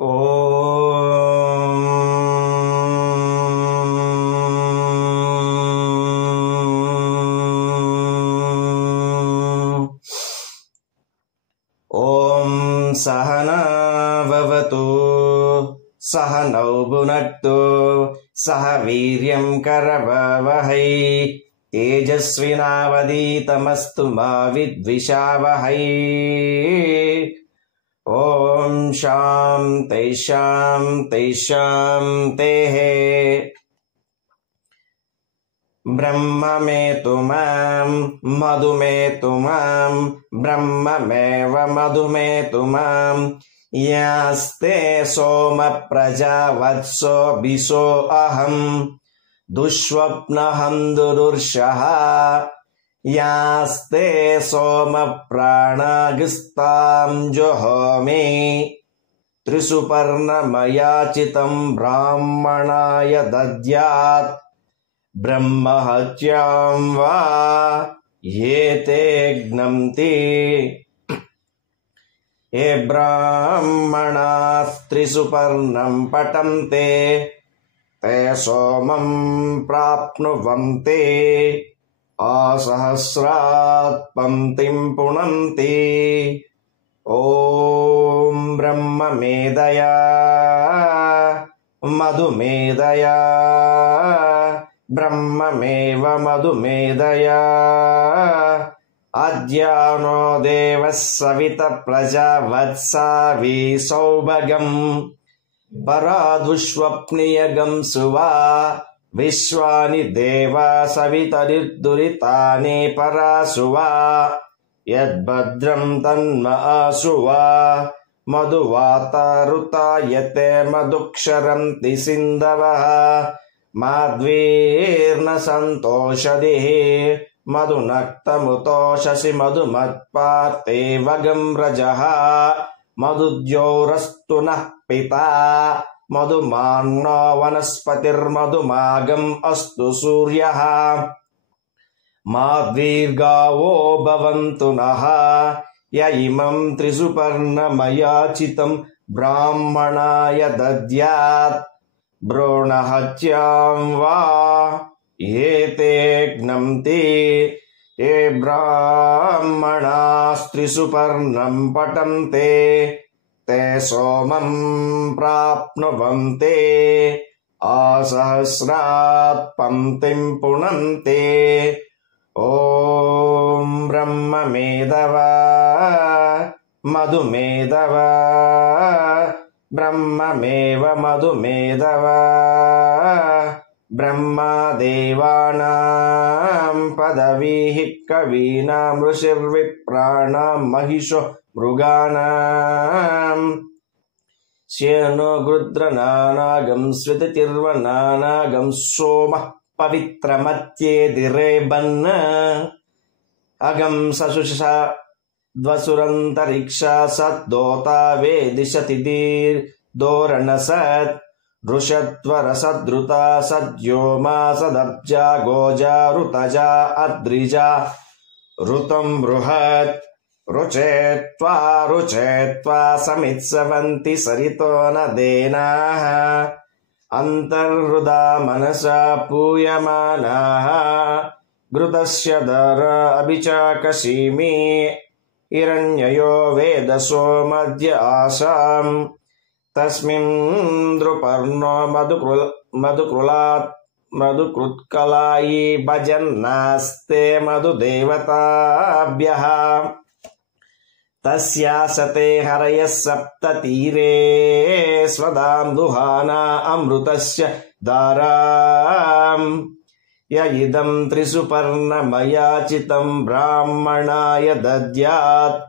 ఓం ఓం సహనా భవతు సహనౌ భునక్తు సహ వీర్యం కరవావహై తేజస్వినావధీతమస్తు మా విద్విషావహై. ఓం శాంతి శాంతి శాంతిః. బ్రహ్మమేతు మాం మధుమేతు మాం బ్రహ్మమేవ మధుమేతు మాం యాస్తే సోమ ప్రజావత్సో బిసో అహం దుష్స్వప్నహం దురుర్షః యాస్తే సోమ ప్రాణాగిస్తాం జుహోమి త్రిసుపర్ణమయాచితం బ్రాహ్మణాయ దద్యాత్ బ్రహ్మహత్యాం వా ఏతే జ్ఞంతి. ఏ బ్రాహ్మణాః త్రిసుపర్ణం పఠంతే తే సోమం ప్రాప్నువంతే ఆసహస్రాత్ పంక్తిం పుణంతి. ఓం బ్రహ్మమేధయా మధుమేధయా బ్రహ్మమేవ మధుమేధయా అద్యానో దేవః సవిత ప్రజావత్సావి సౌభగం పరాదుష్వప్నియగం సువా విశ్వాని దేవా సవితరిర్దురితాని పరాసువా యద్భద్రం తన్మ ఆసువా మధువాతారుతాయతే మధుక్షరంతి సింధవః మాధ్వీర్న సంతోషదిః మధునక్తముతోషసి మధుమత్పాతే వగం రజః మధుద్యోరస్తు నః పితా మధుమాన్నో వనస్పతిర్మధుమాగం అస్తు సూర్యః మాద్వీర్గావో భవంతు నః య ఇమం త్రిసుపర్ణమయాచితం బ్రాహ్మణాయ దద్యాత్ భ్రూణహత్యాం వా ఏతే జ్ఞంతి. ఏ బ్రాహ్మణాస్త్రిసుపర్ణం పఠంతే తే సోమం ప్రాప్నువంతే ఆసహస్రాత్ పంక్తిం పుణంతే. ఓం బ్రహ్మమేధవా మధుమేధవా బ్రహ్మమేవ మధుమేధవా బ్రహ్మదేవానాం పదవీః కవీనాం ఋషిర్విప్రాణాం మహిషో మృగాణాం శ్యేనో గృధ్రనానాగం స్వితిర్వనానాగం సోమః పవిత్రమత్యేదిరేబన్ అగం సశుషా ద్వసురంతరిక్షా సద్దోతా వేదిశతి దోరణసత్ ఋషత్వరసద్రుతా సద్యోమా సదబ్జా గోజా ఋతజా అద్రిజా ఋతం బృహత్ రుచేత్వా సమిత్సవంతి సరితో నదేనాః అంతర్హృదా మనసా పూయమానాః ఘృతస్య దర అభిచాకశీమి హిరణ్యయో వేదసో మధ్య ఆసాం తస్మిన్ దృపర్ణో మధుకృత్కలాయి భజన్నాస్తే మధుదేవతాభ్యః తస్యాసతే హరయః సప్త తీరే స్వదాంధుహానా అమృతస్య దారాం య ఇదం త్రిసుపర్ణమయాచితం బ్రాహ్మణాయ దద్యాత్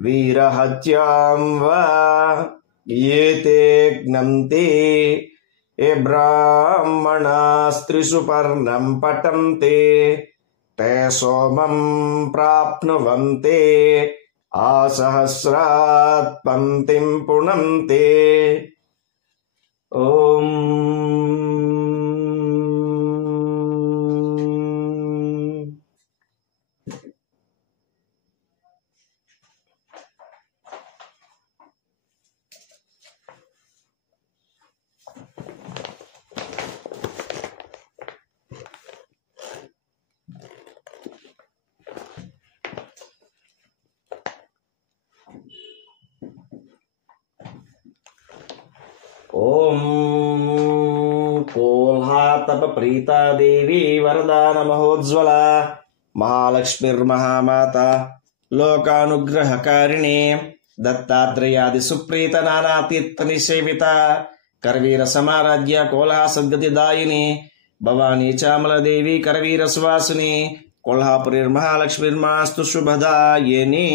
వీరహత్యాం వా ఏతే జ్ఞంతి. ఏ బ్రాహ్మణాస్త్రిసుపర్ణం పఠంతే తే సోమం ప్రాప్నువంతే ఆసహస్రాత్ పంక్తిం పుణంతే. ఓం ఓం కోల్హాతప ప్రీతా దేవి వరదాన మహోజ్వల మహాలక్ష్మిర్మహామాత లోకానుగ్రహకారిణి దత్తాత్రేయాది సుప్రీత నానాతీర్థ నిసేవిత కరవీర సమారాధ్య కోల్హా సద్గతిదాయిని భవానీ చామలదేవి కరవీర సువాసిని కొల్హాపురిర్మహాలక్ష్మిర్మాస్తు శుభదాయిని.